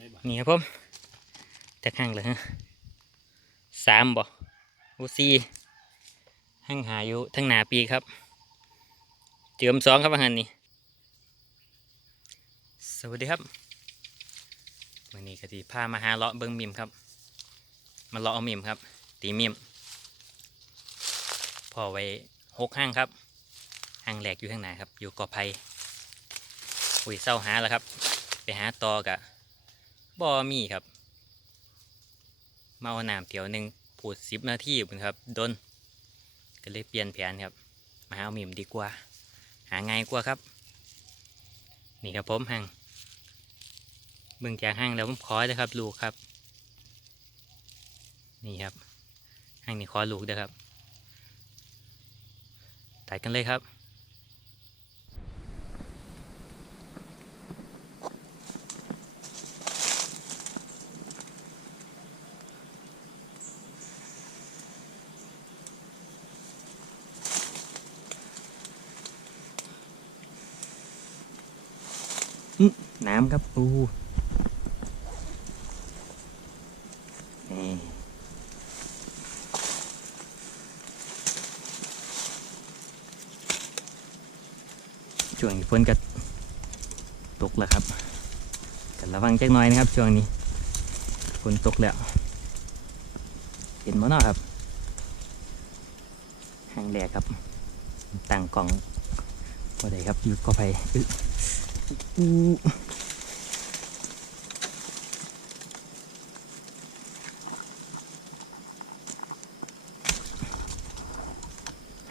นี่ครับผมจะข้างเลยฮะสามบ่อูซีห้างหาอยู่ทั้งหนาปีครับ เจิมสองครับอาหารนี่สวัสดีครับวันนี้กติพามาหาเลาะเบิ้งมิมครับ มาเลาะเอามิมครับ ตีมิมพอไว้หกห้างครับห้างแหลกอยู่ข้างหน้าครับ อยู่กอไผ่อุ้ยเศร้าหาแล้วครับ ไปหาตอกะ บอมีครับ มาเอาน้ำเตียวหนึ่งผูดสิบนาทีอยู่ครับดนก็เลยเปลี่ยนแผนครับ มาหาเอาหมิมดีกว่า หาง่ายกว่าครับ นี่ครับผมห่างเบิ่งจากห่างแล้วผมขอเลยครับ ลูกครับ นี่ครับห่างนี่ขอลูกเด้อครับตัดกันเลยครับ น้ำครับปูนี่ช่วงนี้ฝนก็ตกแล้วครับกันระวังจักหน่อยนะครับ ช่วงนี้ฝนตกแล้ว เห็นมั้เนาะครับหางแหลกครับต่างกล่องพอได้ครับอยู่ก็ไปอึ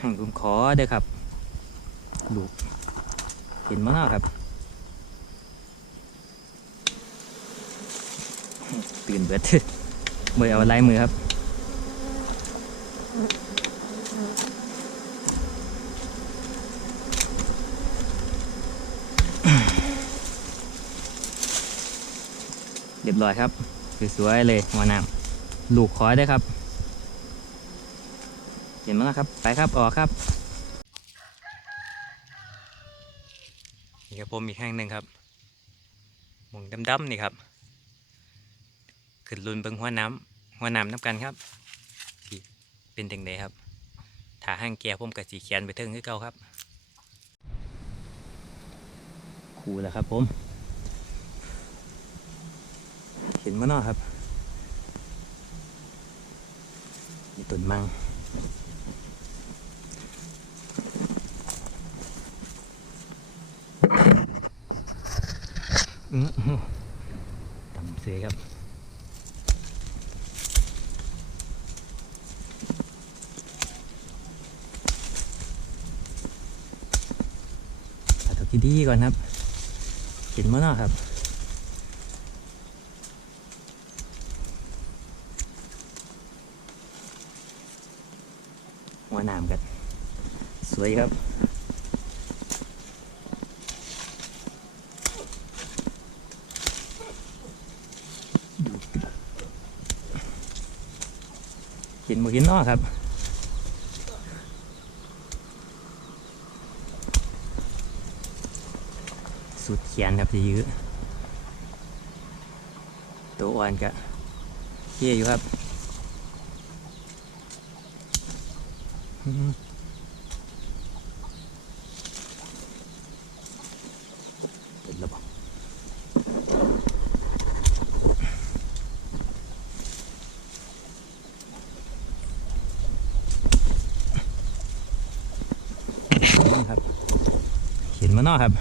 ห่งผมขอเด้อครับลูกเห็นมั้งครับ ตื่นเบิดเมื่อเอาลายมือครับเรียบร้อยครับสวยๆเลยหัวน้ำลูกขอได้ครับ เห็นมั้ยครับ ไปครับ ออกครับ นี่ครับผมอีกแห่งหนึ่งครับหมงดำๆนี่ครับ ขึ้นลุนเบิงหัวน้ำหัวน้ำน้ำกันครับสิเป็นถึงใดครับถ้าห้างแก่ผมกับสีเขียนไปเทิงคือเก่าครับ คูแล้วครับผม เห็นมั้ยเนาะครับ มีต้นมัง อื้อหือตำเสียครับตัวที่ดีก่อนครับเห็นมั้งเนาะครับหัวนามกันสวยครับ กินหมูกินนอครับสุดเขียนครับจะยื้อตัวอ่อนกะเกี้ยอยู่ครับอืมเป็นระบบ ครับเหนมาครับ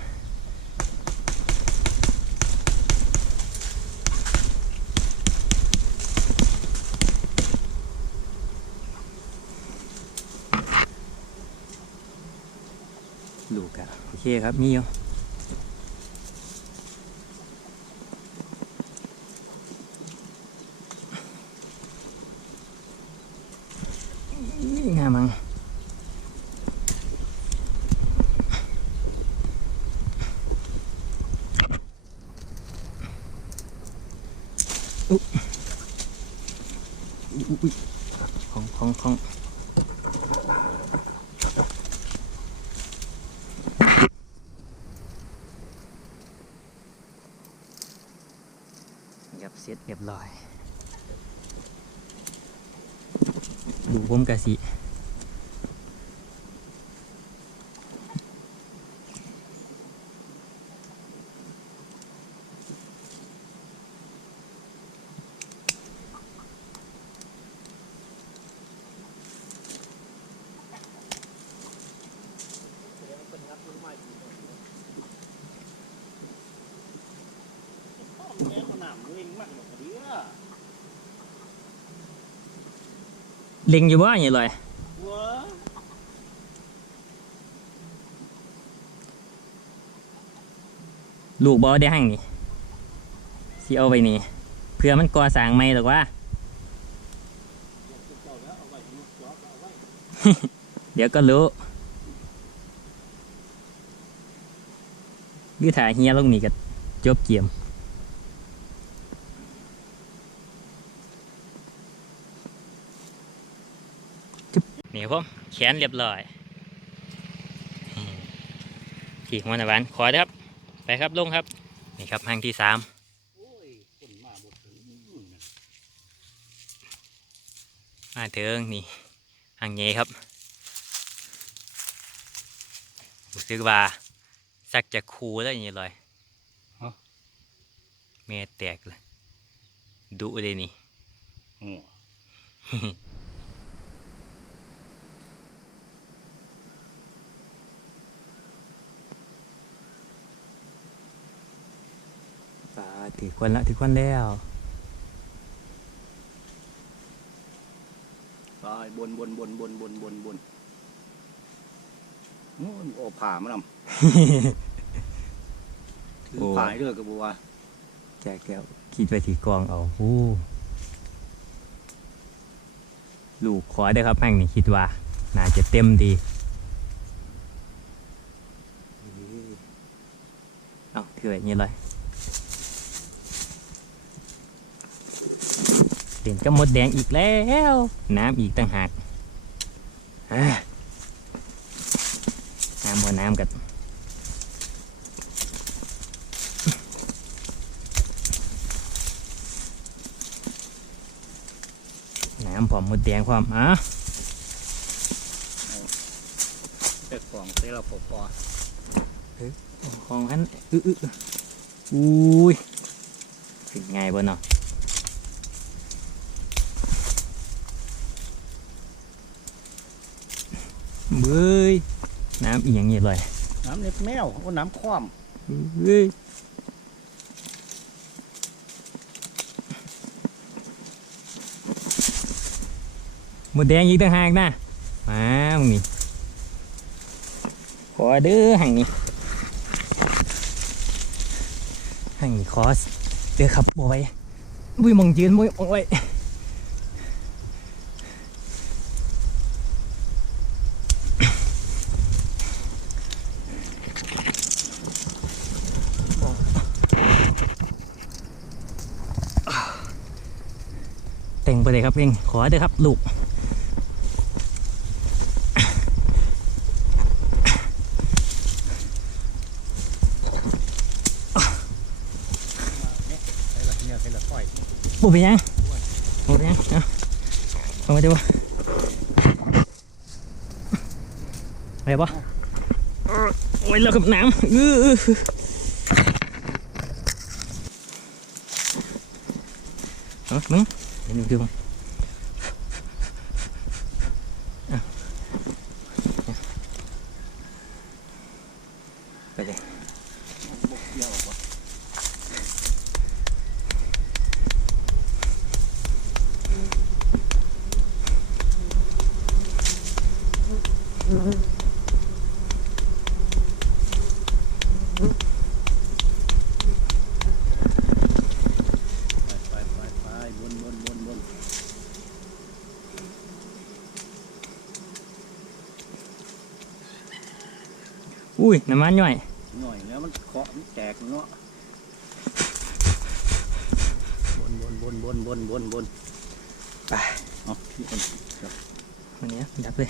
ลูกอะโอเคครับมีอยู่งามมัง อุ๊ยอุ๊ยของของของ ครับเสร็จเรียบร้อย ดูผมกะสิ แม่ก็หนามเล่งมากเลยเดียว เล็งอยู่บ่อย่างไรลูกบอได้หั่งนี่สิเอาไปนี่เพื่อมันก่อสร้างไม่หรอกว่าเจ้าแล้วเอาไว้ให้มันจ่อเอาไว้เดี๋ยวก็รู้หรือถ่ายเฮียลงนี่ก็จบเกมจุ๊บนี่ ครับผมแขนเรียบร้อยอืมขี่หัวหน้าบ้านขอเด้อครับ ไปครับลงครับ นี่ครับห้างที่สามโอ้ยคนมาบดถึงนู่นน่ะมาถึงนี่ห้างใหญ่ครับรู้สึกว่าสักจะคูแล้วอย่างนี้เลยเมแตกเลยดุเลยนี่ หัว ปา ถือควันละถือควันแล้วตายบนบนบนบนบนบนบนโอ้ยโอ้ผ่ามานำถือผ่ายเด้อกับบัวแจกแล้วคิดไปถือกองเอาโอ้ลูกขอได้อครับแม่งนี่คิดว่า น่าจะเต็มดีเอาถืออย่างนี้เลย เป็นก็มดแดงอีกแล้ว น้ำอีกต่างหากอะน้ำหัวน้ำกันน้ำผอมมดแดงความอะเป็ดกล่องเตะเราปอปอของอันอื้ออื้ออุ้ยถึงไงบ่เนาะ เบ้ยน้ำอีหยังนี่เลยน้ำเล็บแมวโอ้น้ำคว่เฮ้ยหมดแดงอีกต่างหากนะมามึงนี่ขอเด้อหังนี้หังนี้ขอเด้อครับบอยบุ้ยมองยืนบุ้ยมองไว้ ไปเลยครับเองขอเด้อครับลูกำเนี่ยใส่ละเนี่ยใส่ละก้อยบุไปยังบุไปยังเอาเอามาดูอะไรปะโอ้ยเรากับน้ำอื้อเออมึง เดี๋ยวดูดูมึงเอาไปเลย บกเดียวออกวะ ไปไปไปไปบนบนบนบน อุ้ยน้ำมันย่อยหน่อยแล้วมันเคาะมันแตกเนาะบนบนบนบนบนบนบนไปเอาพี่คนวันนี้ดับเลย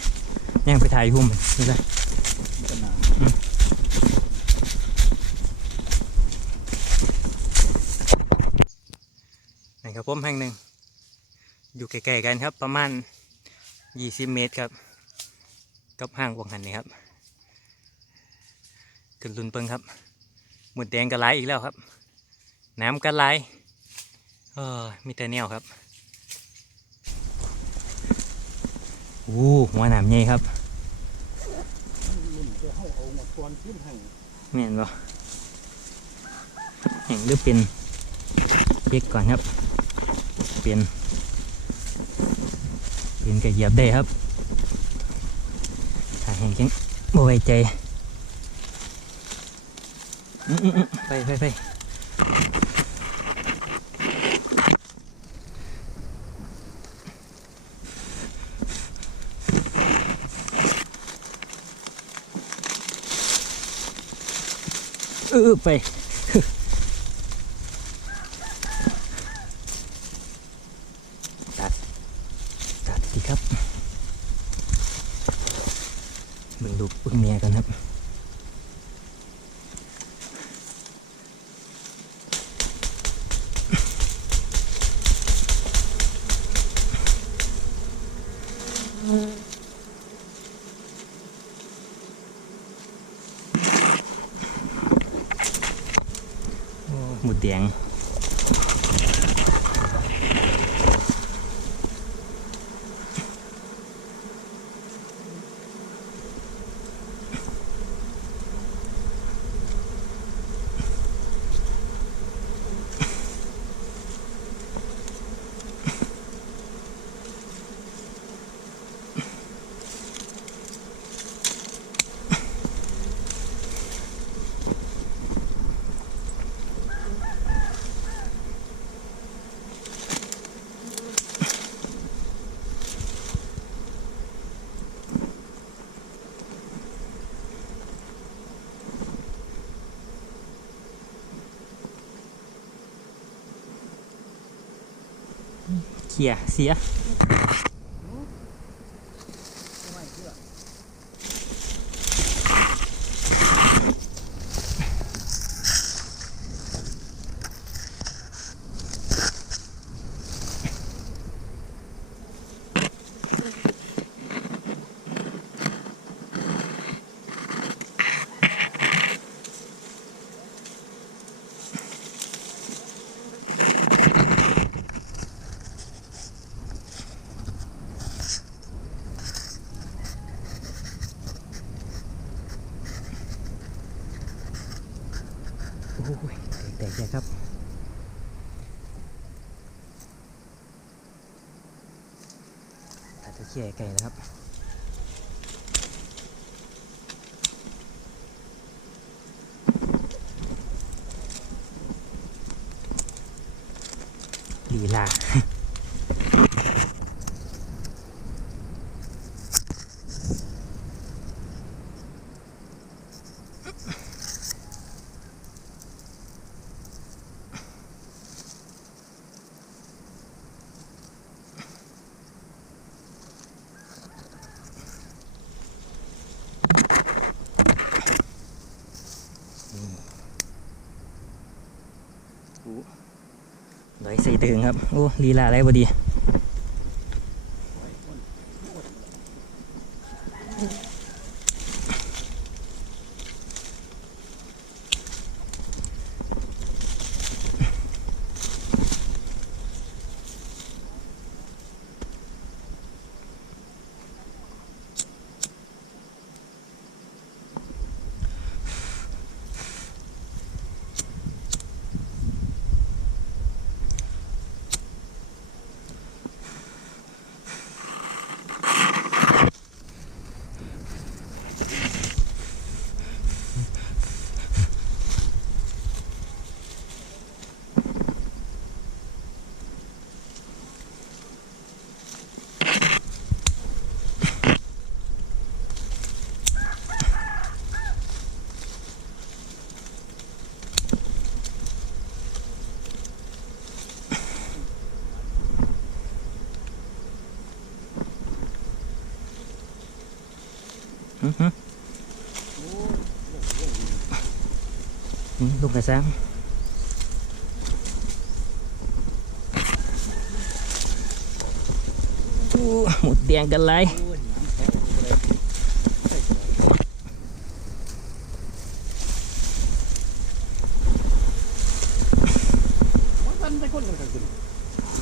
ย่างไปถ่ายหุ่มดูเลยกระนามโนี่ครับผมแห่งหนึ่ง อยู่ใกล้ๆกันครับ ประมาณยี่สิบเมตรครับ กับห้างวังหันนี่ครับ ขึ้นลุนเปิงครับหมดแดงกระไรอีกแล้วครับ น้ำกระไรเออมีแต่แนวครับโอ้หัวหนามใหญ่ครับเมาตอนขึ้นให้แม่นบ่แห่งหรือเป็นเช็คก่อนครับ เป็นเป็นกระเหยียบได้ครับถ้าแห่งจังบ่ไว้ใจ อื้ออื้ออื้อไปไปไปเออไป ตัด ตัดดีครับเบิ่งลูกเบิ่งเมียกันครับ โอ้ หมุดเตียง สีย ไม่เชื่อ โอ้ยแตกๆเลยครับ อาจจะ เขี่ยไก่นะครับ ลีลา ร้อยสี่ ตึงครับ โอ้ลีลาอะไรบดี ลูกกระซังหมตียงกันเลย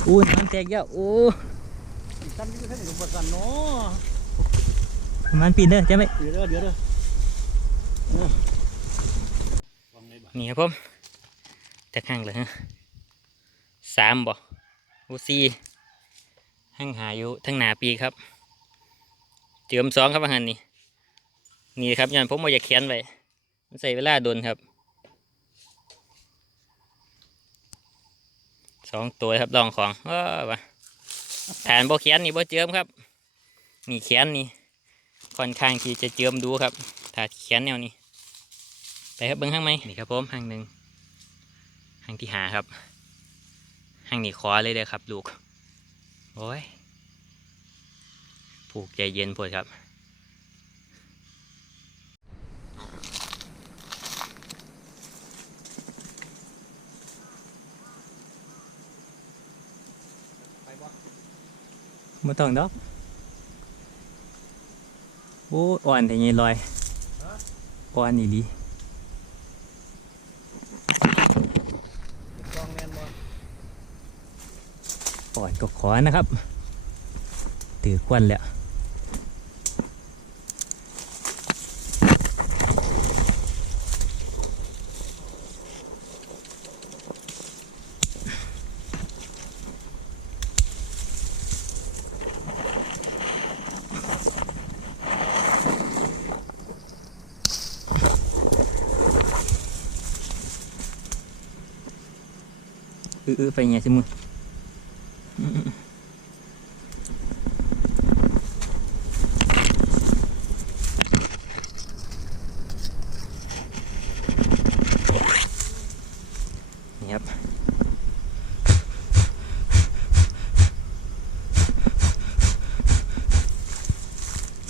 อู้น้ำแตกเยอะโอ้ตันนี่ก็แค่ไหยงเประกันเนาะ มันปีนเด้อใช่ไหมเดี๋ยวเด้อเดี๋ยวเด้อเออวางไงบ้างนี่ครับผมจะข้างเลยฮะสามบ่โอ้สี่ห้างหาอยู่ทั้งหนาปีครับ เจิมสองครับอาหารนี่นี่ครับยันผมมาอยากเขียนไว้มันใส่เวลาโดนครับสองตัวครับลองของว้าวะฐานบ่เขียนนี่บ่เจิมครับ นี่เขียนนี่ ค่อนข้างที่จะเจิมดูครับ ถ้าเขียนแนวนี้ ไปครับเบิ้งห้างไหมนี่ครับผมห้างหนึ่งห้างที่หาครับห้างนี้ขอเลยเด้อครับ ลูก โอ้ย ผูกใจเย็นพวดครับไปบ่ไม่ต้องดอก โอ้อ่อนแต่ยังลอยอ่อนนี่ลีกองแมนบ่อ่อนก็ขอนะครับ ถือควันแล้ว เออเอไปไงสิมึงนี่ครับ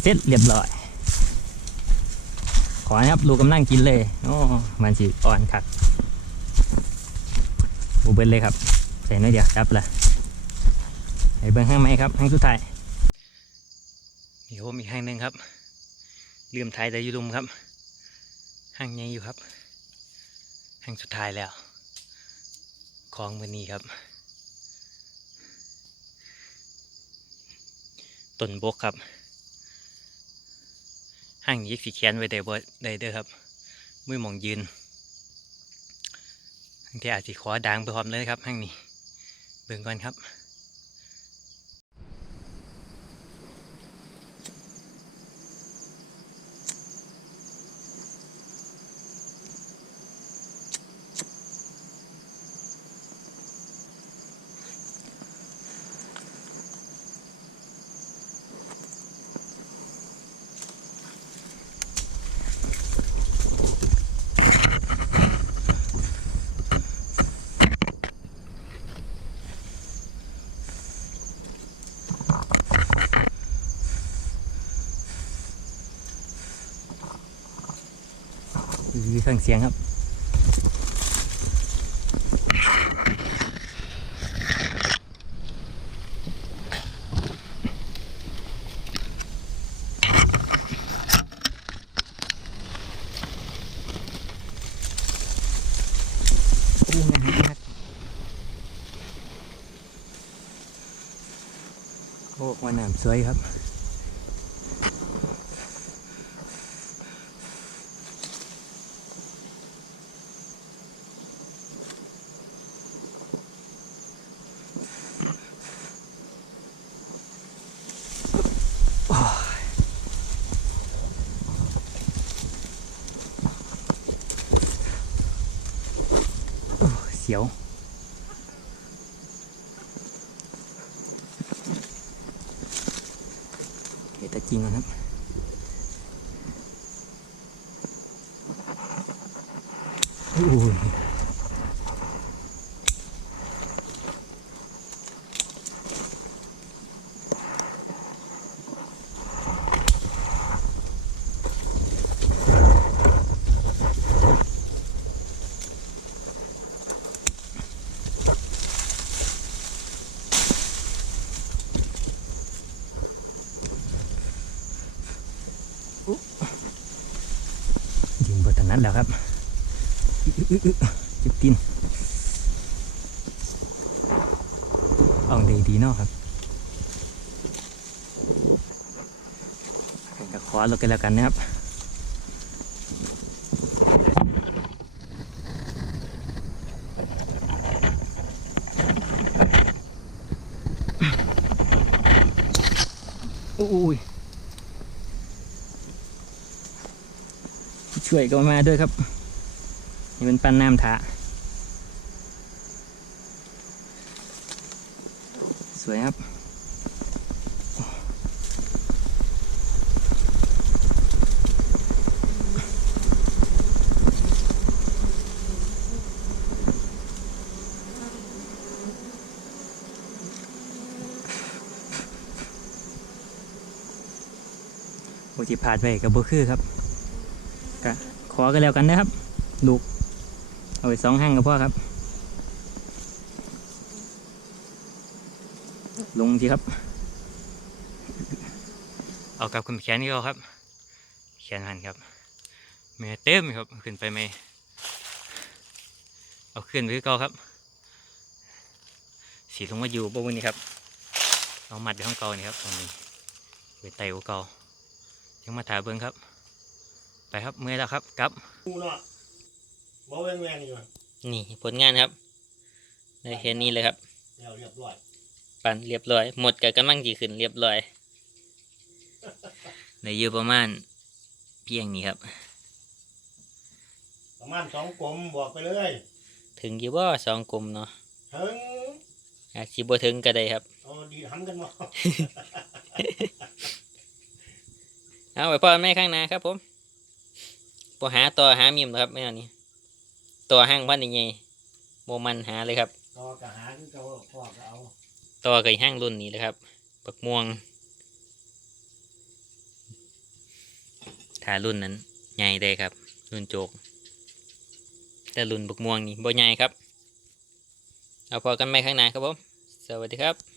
เสร็จเรียบร้อย ขอนะครับลูกกำลังกินเลย โอ้ มันสิอ่อนคัก เบิ้ลเลยครับ ใส่น้อยเดียวครับละไอ้เบิ้งข้างไหมครับข้างสุดท้ายมีโฮมอีกห้างหนึ่งครับลืมท้ายแต่ยุลุมครับห้างใหญ่อยู่ครับห้างสุดท้ายแล้วของมือนี้ครับต้นบกครับห้างยิกสีเขียนไว้ได้บ่ได้เด้อครับมือมองยืน ที่อาจจะขอดังไปพร้อมเลยครับห้างนี้เบิ่งก่อนครับ เครื่องเสียงครับงานมากโอ้วันน้ำสวยครับ นัดแล้วครับจิบกินอ่องดีดีเนาะครับจะขอลงกันแล้วกันนะครับอุ้ย ช่วยก็มาด้วยครับ นี่เป็นปั้นน้ำทะสวยครับโอจิพลาดไปกับโบคือครับ ก็ขอกันแล้วกันนะครับลูกเอาไปสองห้างกับพ่อครับ ลงทีครับ เอากับคุณแขนนี่เขาครับ แขนหันครับแม่เต็มครับขึ้นไปไหมเอาขึ้นไปคือเก่าครับ สีลงมาอยู่บนนี้ครับ เอามัดไปห้องเก่านี่ครับตรงนี้ไปไต่หัวเก่ายังมาถ่ายเบิ้งครับ ไปครับเมื่อยแล้วครับกลับกูเนาะบ่แวงแวงอยู่อะนี่ผลงานครับได้แค่นี้เลยครับแล้วเรียบร้อยปั่นเรียบร้อย หมดกับกำลังจีขึ้นเรียบร้อยได้อยู่ประมาณเพียงนี้ครับ ประมาณสองกลมบอกไปเลยถึงอยู่บ่สองกลมเนาะถึงอาจสิบ่ถึงก็ได้ครับเอาดีทำกันบ่เอาไปพ่อแม่ข้างหน้าครับผม พอหาต่อหามีมครับไม่เอานี่ต่อห้างพันยังไงโมมันหาเลยครับ ต่อกะหาคือเก่าพ่อก็เอาต่อกับห้างรุ่นนี้เลยครับปักม่วงถ้ารุ่นนั้นใหญ่ได้ครับ รุ่นโจก แต่รุ่นปักม่วงนี่บ่ใหญ่ครับ เอาพอกันไหมข้างหน้าครับผมสวัสดีครับ